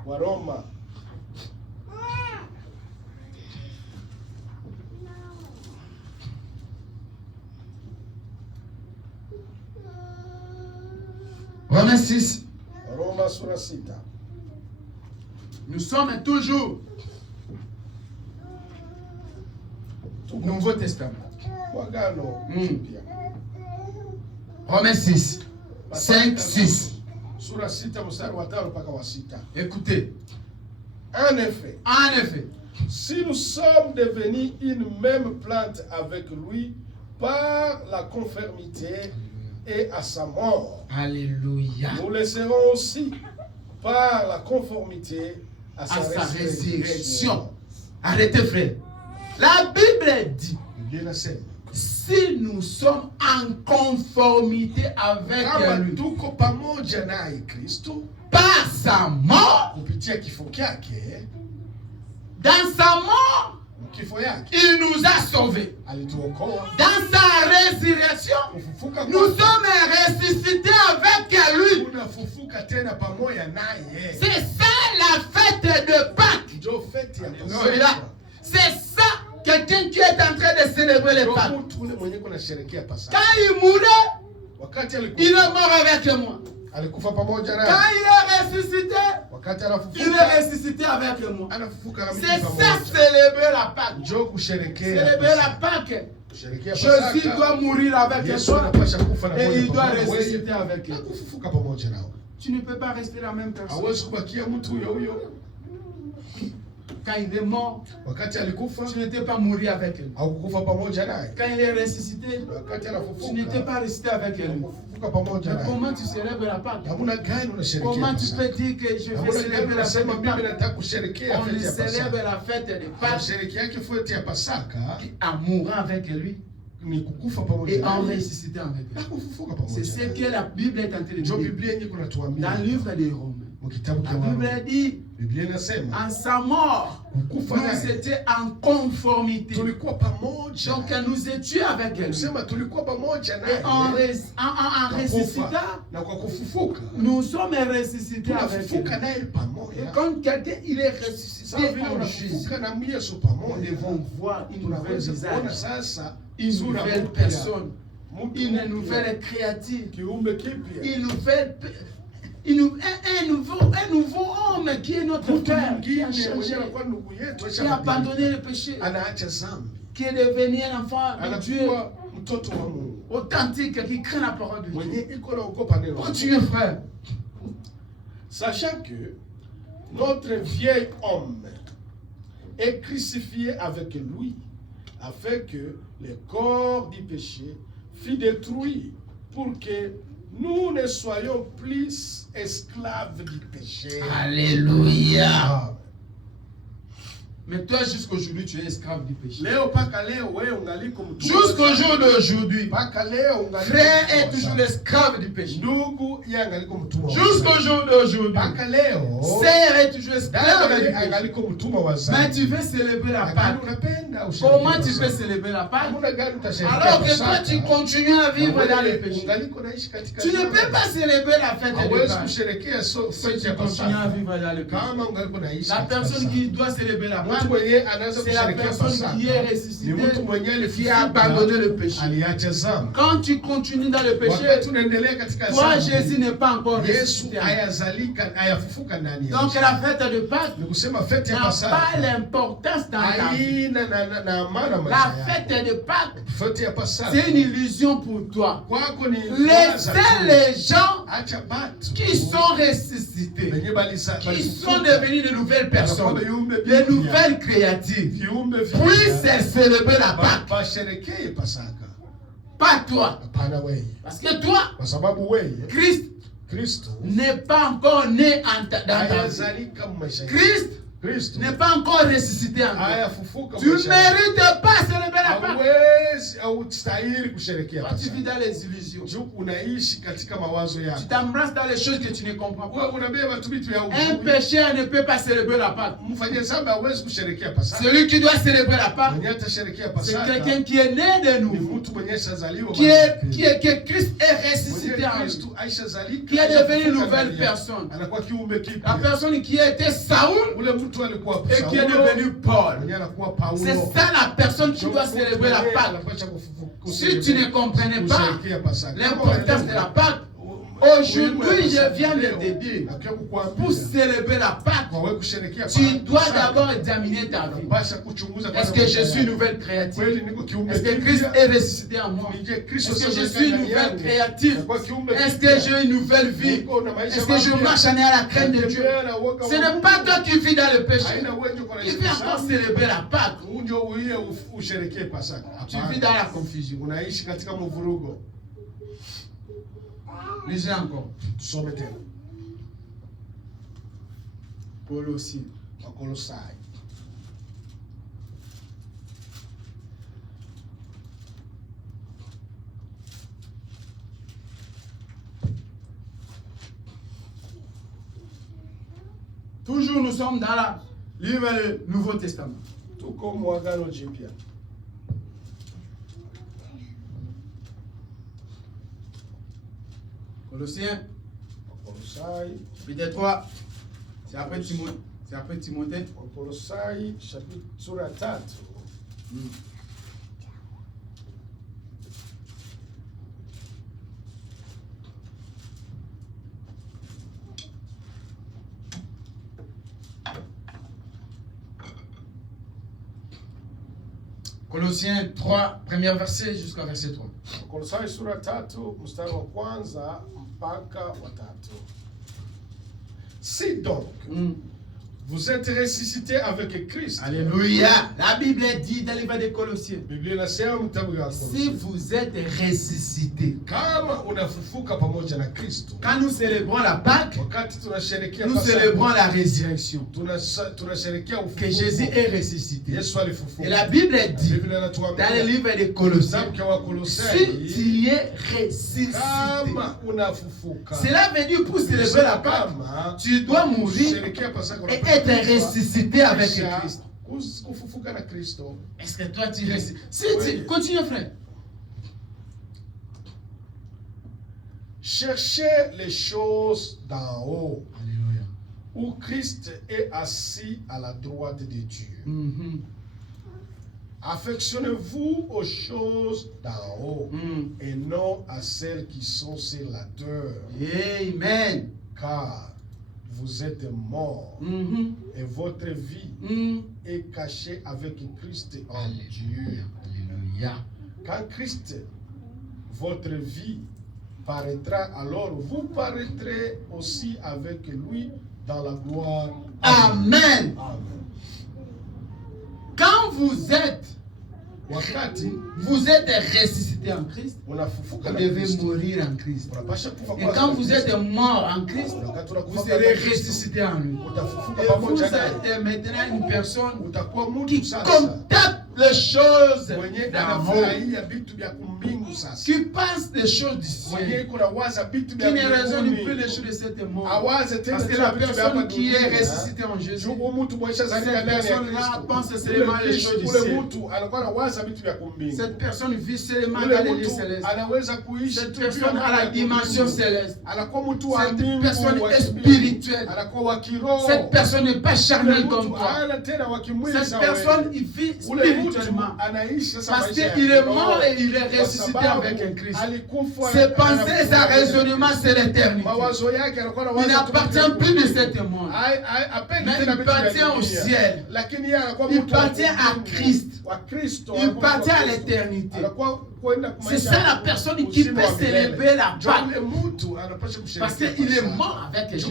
Roma. Romains 6. Roma sura 6. Nous sommes toujours au Nouveau Testament. Romains 6. 5, 6. Écoutez. En effet, si nous sommes devenus une même plante avec lui par la conformité et à sa mort, Alléluia, nous le serons aussi par la conformité à sa résurrection. Arrêtez, frère. La Bible dit, si nous sommes en conformité avec lui par sa mort, dans sa mort, il nous a sauvés. Dans sa résurrection, nous sommes ressuscités avec lui. C'est ça la fête de Pâques. C'est ça quelqu'un qui est en train de célébrer les Pâques. Quand il mourait, il est mort avec moi. Quand il est ressuscité, il est ressuscité avec moi. C'est ça célébrer la Pâque. Célébrer la Pâque. Jésus doit mourir avec toi et il doit ressusciter avec toi. Tu ne peux pas rester la même personne. Quand il est mort, tu n'étais pas mort avec lui. Quand il est ressuscité, tu n'étais pas ressuscité avec lui. Comment tu célèbres la Pâque? Comment tu peux dire que je vais célébrer la fête de Pâques? On célèbre la fête de Pâques en mourant avec lui et en ressuscitant avec lui. C'est ce que la Bible est en train de dire dans le livre des Romains. La Bible dit, en sa mort, nous étions en conformité. Donc nous étions avec lui. Et en ressuscitant, nous sommes ressuscités avec lui. Et quand quelqu'un il est ressuscité en Jésus, nous devons voir une nouvelle visage, une nouvelle personne, une nouvelle créature, un nouveau homme qui est notre Père, qui a changé, qui a abandonné le péché, qui est devenu un enfant de Dieu, authentique, qui craint la parole de Dieu. Continue, frère. Sachant que notre vieil homme est crucifié avec lui, afin que le corps du péché fût détruit, pour que nous ne soyons plus esclaves du péché. Alléluia. Mais toi, jusqu'aujourd'hui, tu es esclave du péché. Jusqu'au jour d'aujourd'hui, frère est toujours l'esclave du péché. Jusqu'au jour d'aujourd'hui, sœur est toujours esclave du péché. Mais tu veux célébrer la Pâque. Comment tu peux célébrer la Pâque? Alors que toi, tu continues à vivre dans le péché. Tu ne peux pas célébrer la fête de Pâques si tu continues à vivre dans le péché. La personne qui doit célébrer la Pâque, c'est la personne qui est ressuscitée, qui a abandonné le péché. Quand tu continues dans le péché, toi, Jésus n'est pas encore ressuscité. Donc la fête de Pâques n'a pas l'importance dans ta vie. La fête de Pâques, c'est une illusion pour toi. Laissez les gens qui sont ressuscités, qui sont devenus de nouvelles personnes, de nouvelles créatures, puissent célébrer la Pâque. Pas toi. Parce que toi, Christ n'est pas encore né dans ta vie. Christ n'est pas encore ressuscité en toi. Tu ne mérites pas célébrer la Pâque. Quand tu vis dans les illusions, tu t'embrasses dans les choses que tu ne comprends pas. Un pécheur ne peut pas célébrer la Pâque. Celui qui doit célébrer la Pâque, c'est quelqu'un qui est né de nouveau, que Christ est ressuscité en lui, qui est devenu une nouvelle personne. La personne qui était Saoul et qui est devenu Paul. C'est ça la personne qui doit célébrer la Pâque. Si tu ne comprenais pas l'importance de la Pâque, aujourd'hui je viens de te dire, pour célébrer la Pâque, tu dois d'abord examiner ta vie. Est-ce que je suis une nouvelle créature? Est-ce que Christ est ressuscité en moi? Est-ce que je suis une nouvelle créature? Est-ce que j'ai une nouvelle vie? Est-ce que je marche en ayant la crainte de Dieu? Ce n'est pas toi qui vis dans le péché. Tu viens encore célébrer la Pâque. Tu vis dans la confusion. Lisez encore. Colossiens. Toujours nous sommes dans la livre du Nouveau Testament. Tout comme Wagano Jipia. Colossiens, chapitre 3, c'est après Timothée. Colossiens, chapitre 3. Colossiens 3, premier verset jusqu'au verset 3. Kolosai sura 3 mstari wa kwanza mpaka wa 3. Si donc vous êtes ressuscité avec Christ. Alléluia. La Bible dit dans le livre de Colossiens. Si vous êtes ressuscité. Quand nous célébrons la Pâque, nous célébrons la résurrection. Que Jésus est ressuscité. Et la Bible dit dans le livre de Colossiens, si tu es ressuscité. Cela veut dire pour célébrer la Pâque, tu dois mourir et être ressuscité avec Christ. Est-ce que toi tu ressuscites? Si, continue frère. Cherchez les choses d'en haut. Alléluia. Où Christ est assis à la droite de Dieu. Affectionnez-vous aux choses d'en haut et non à celles qui sont sur la terre. Amen. Car vous êtes morts et votre vie est cachée avec Christ en Dieu. Alléluia. Quand Christ, votre vie, paraîtra, alors vous paraîtrez aussi avec lui dans la gloire. Amen. Amen. Quand vous êtes ressuscité en Christ, vous devez mourir en Christ. Et quand vous êtes mort en Christ, vous serez ressuscité en lui. Et vous êtes maintenant une personne qui contacte les choses d'en haut, qui passe des choses du ciel, qui ne raisonne plus les choses de cette monde. Parce que la personne qui est ressuscitée en Jésus, cette personne-là pense seulement les choses du ciel. Cette personne vit seulement dans les lieux célestes. Cette personne a la dimension céleste. Cette personne est spirituelle. Cette personne n'est pas charnelle comme toi. Cette personne il vit spirituellement. Parce qu'il est mort et il est ressuscité avec un Christ. Ses pensées, sa raisonnement, c'est l'éternité. Il n'appartient plus de cette monde. Mais il appartient au ciel. Il appartient à Christ. Il appartient à l'éternité. C'est ça la personne qui peut célébrer la Pâque. Parce qu'il est mort avec Jésus.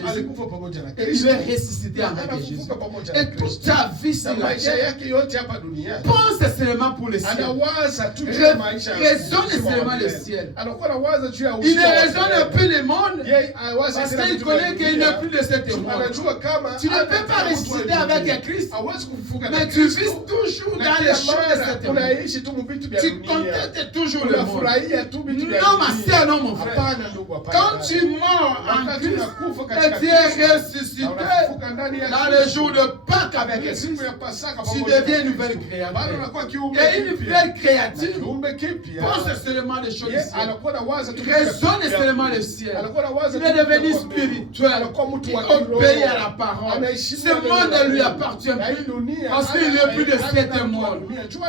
Et il est ressuscité avec Jésus. Et toute sa vie sur la terre, pense seulement pour le ciel. Raisonne seulement le ciel. Il ne raisonne plus le monde parce qu'il connaît qu'il n'est plus de cette monde. Tu ne peux pas ressusciter avec un Christ, mais tu vis toujours dans les choses de cette monde. Tu contactes toujours le monde. Non, ma soeur, non, mon frère. Quand tu meurs en Christ et tu es ressuscité dans le jour de Pâques avec Christ, tu deviens une nouvelle créature. Et une nouvelle créature pense seulement les choses du ciel. Raisonne seulement le ciel. Il est devenu spirituel. Il obéit à la parole. Ce monde ne lui appartient plus parce qu'il n'est plus de cette monde.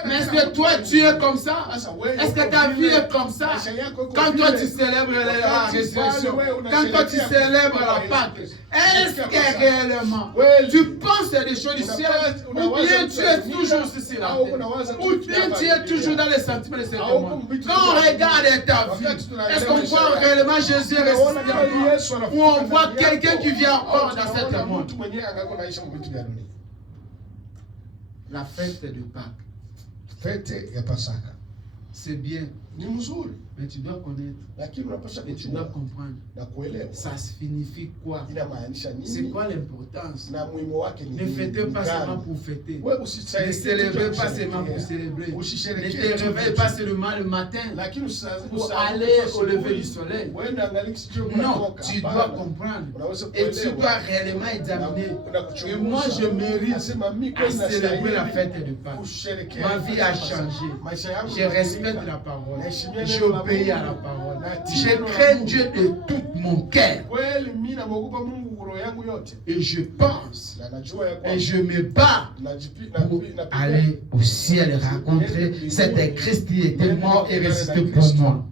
Mais est-ce que toi tu es comme ça? Est-ce que ta vie est comme ça? Quand toi tu célèbres la résurrection, quand toi tu célèbres la Pâque, est-ce que réellement tu penses des choses du ciel? Ou bien tu es toujours sur la terre? Ou bien tu es toujours dans les sentiments de cette monde? Quand on regarde ta vie, est-ce qu'on voit réellement Jésus ressuscité? Ou on voit quelqu'un qui vient encore dans cette monde? La fête de Pâques, c'est bien, mais tu dois connaître et tu dois comprendre. Ça signifie quoi? C'est quoi l'importance? Ne fêtez pas seulement pour fêter. Ne célébrez pas seulement pour célébrer. Ne te réveille pas seulement le matin pour aller au lever du soleil. Non, tu dois comprendre et tu dois réellement examiner. Et moi, je mérite à célébrer la fête de Pâques. Ma vie a changé. Je respecte la parole. J'obéis à la parole. Je crains Dieu de tout mon cœur. Et je pense et je me bats pour aller au ciel et rencontrer cet Christ qui était mort et ressuscité pour moi.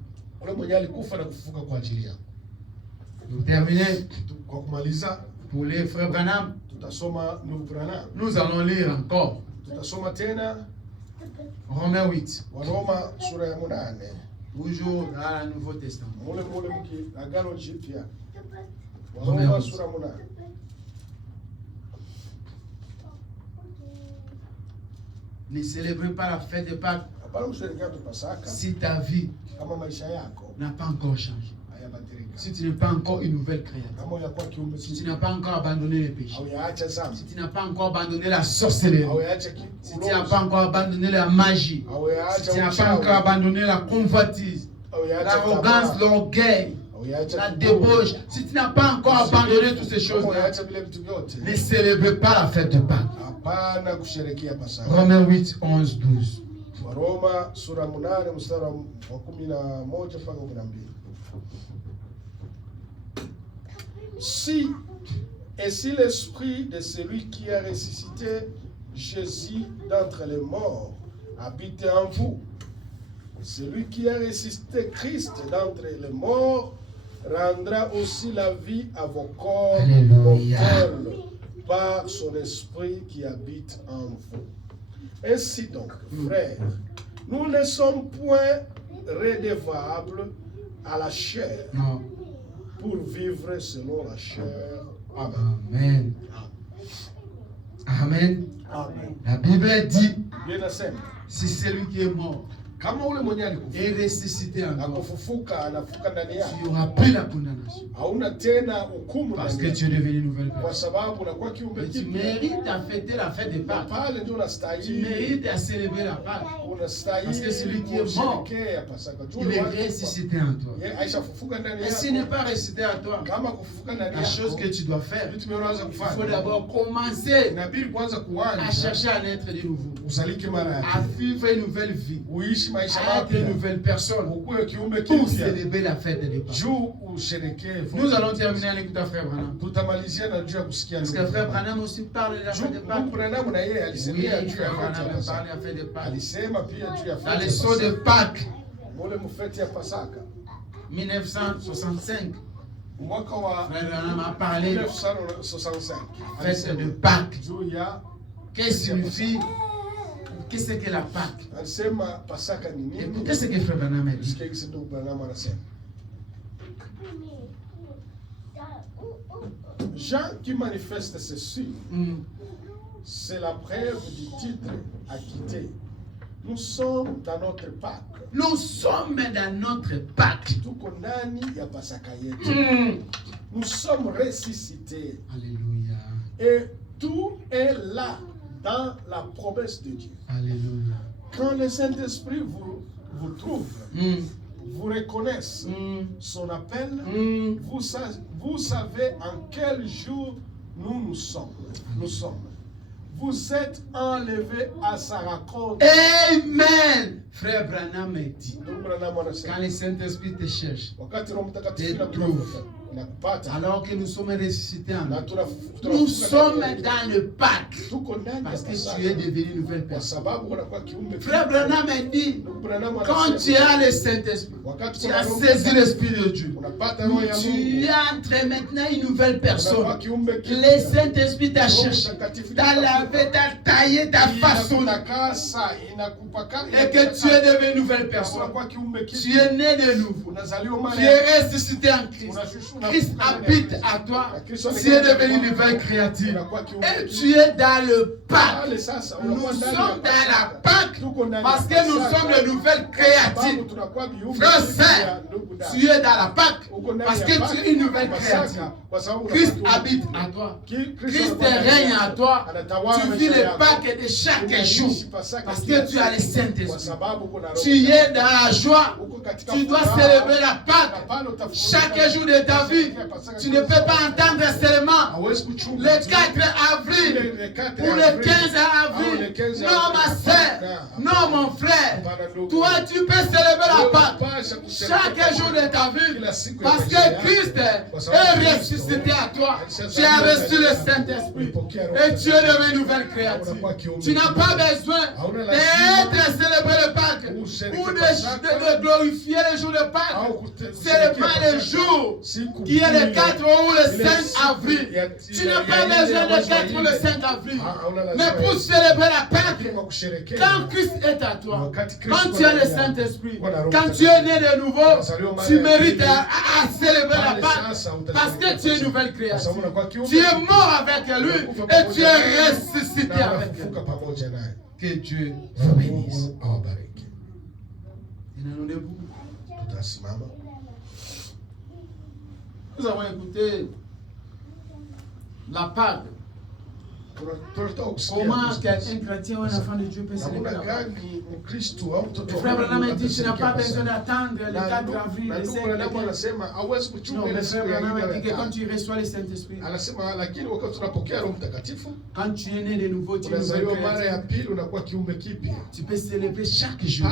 Nous terminons. Pour les frères Branham, nous allons lire encore Romains 8. Toujours dans le Nouveau Testament. Romains 8. Ne célébrez pas la fête de Pâques si ta vie n'a pas encore changé. Si tu n'es pas encore une nouvelle créature, si tu n'as pas encore abandonné les péchés, si tu n'as pas encore abandonné la sorcellerie, si tu n'as pas encore abandonné la magie, si tu n'as pas encore abandonné la convoitise, l'arrogance, l'orgueil, la débauche, si tu n'as pas encore abandonné toutes ces choses-là, ne célébrez pas la fête de Pâques. Romains 8, 11, 12. Si l'esprit de celui qui a ressuscité Jésus d'entre les morts habite en vous, celui qui a ressuscité Christ d'entre les morts rendra aussi la vie à vos corps mortels par son esprit qui habite en vous. Ainsi donc, frères, Nous ne sommes point redevables à la chair pour vivre selon la chair. Amen. Amen. Amen. La Bible dit, si c'est lui qui est mort et ressuscité encore, tu n'auras plus la condamnation. Parce que tu es devenu une nouvelle personne. Et tu mérites à fêter la fête des Pâques. Tu mérites à célébrer la Pâque. Parce que celui qui est mort, il est ressuscité en toi. Et s'il n'est pas ressuscité en toi, la chose que tu dois faire, il faut d'abord commencer à chercher à naître de nouveau, à vivre une nouvelle vie, à être une nouvelle personne pour célébrer la fête des Pâques. Nous allons terminer avec l'écoute à Frère Branham. Parce que Frère Branham aussi parle de la fête des Pâques. Oui, Frère Branham parle de la fête des Pâques. La leçon de Pâques 1965. Frère Branham a parlé de la fête de Pâques. Qu'est-ce que signifie? Qu'est-ce que la Pâque? Écoutez ce que Frère Branham a dit. Jean qui manifeste ceci, c'est la preuve du titre acquitté. Nous sommes dans notre Pâque. Nous sommes dans notre Pâque. Nous sommes ressuscités. Alléluia. Et tout est là dans la promesse de Dieu. Alléluia. Quand le Saint-Esprit vous trouve, vous reconnaisse son appel, vous savez en quel jour nous sommes. Vous êtes enlevés à sa rencontre. Amen. Frère Branham a dit, quand le Saint-Esprit te cherche, te trouve, alors que nous sommes ressuscités en nous, nous sommes dans le Pâques, parce que tu es devenu une nouvelle personne. Frère Branham a dit, quand tu as le Saint-Esprit, tu as saisi l'Esprit de Dieu, tu entres maintenant une nouvelle personne. Le Saint-Esprit t'a cherché, t'a lavé, t'a taillé, t'a façonné, et que tu es devenu une nouvelle personne. Tu es né de nouveau. Tu es ressuscité en Christ. Christ habite à toi. Tu es devenu une nouvelle créature. Et tu es dans le Pâques. Nous sommes dans la Pâques parce que nous sommes de nouvelles créatures. Frère, sœur, tu es dans la Pâques parce que tu es une nouvelle créature. Christ habite à toi. Christ règne à toi. Tu vis les Pâques de chaque jour parce que tu as le Saint-Esprit. Tu es dans la joie. Tu dois célébrer la Pâques chaque jour de ta vie. Tu ne peux pas entendre seulement le 4 avril ou le 15 avril. Non, ma soeur, non, mon frère. Toi, tu peux célébrer la Pâques chaque jour de ta vie parce que Christ est ressuscité à toi. Tu as reçu le Saint-Esprit et tu es devenu une nouvelle créature. Tu n'as pas besoin d'être célébré le Pâques ou de glorifier le jour de Pâques. C'est le pas le jour qui est le 4 ou le 5 avril. Tu n'as pas besoin de 4 ou le 5 avril. Mais pour célébrer la Pâques, quand Christ est à toi, quand tu as le Saint-Esprit, quand tu es né de nouveau, tu mérites à célébrer la Pâques parce que tu es une nouvelle création. Tu es mort avec lui et tu es ressuscité avec lui. Que Dieu vous bénisse. Nous avons écouté la Pâques. Comment un chrétien ou un enfant de Dieu peut célébrer la Pâques? Le frère Branham a dit, tu n'as pas besoin d'attendre le 4 avril, le 5 avril. Non, le frère Branham a dit que quand tu reçois le Saint-Esprit, quand tu es né de nouveau, tu es tu peux célébrer chaque jour.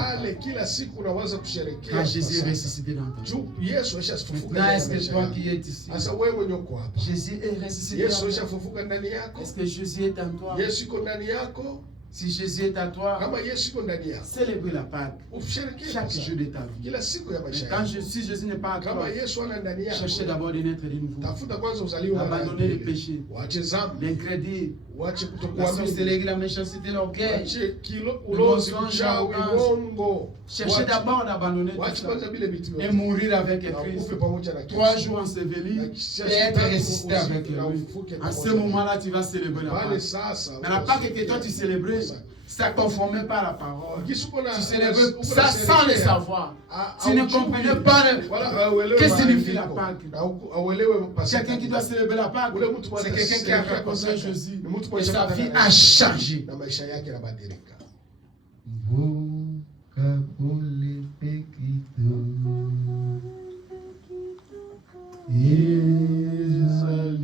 Quand Jésus est ressuscité dans ta vie. Maintenant, est-ce que toi qui es ici, Jésus est ressuscité en toi? Est-ce que Jésus est en toi? Si Jésus est à toi, célèbre la Pâques chaque jour de ta vie. Mais si Jésus n'est pas à toi, cherchez d'abord de naître de nouveau. Abandonner les péchés, l'incrédit, La sorcellerie, la méchanceté, l'orgueil, le mensonge, l'arrogance. Cherchez d'abord d'abandonner tout ça et mourir avec Christ. 3 jours enseveli et être ressuscité avec lui. À ce moment-là, tu vas célébrer la Pâque. Mais la Pâque que toi tu célébrais, ça ne conformait pas à la parole. Tu célébrais ça sans le savoir. Tu ne comprenais pas qu'est-ce que signifie la Pâque. Quelqu'un qui doit célébrer la Pâque, c'est quelqu'un qui a rencontré Jésus et sa vie a changé. Yeah.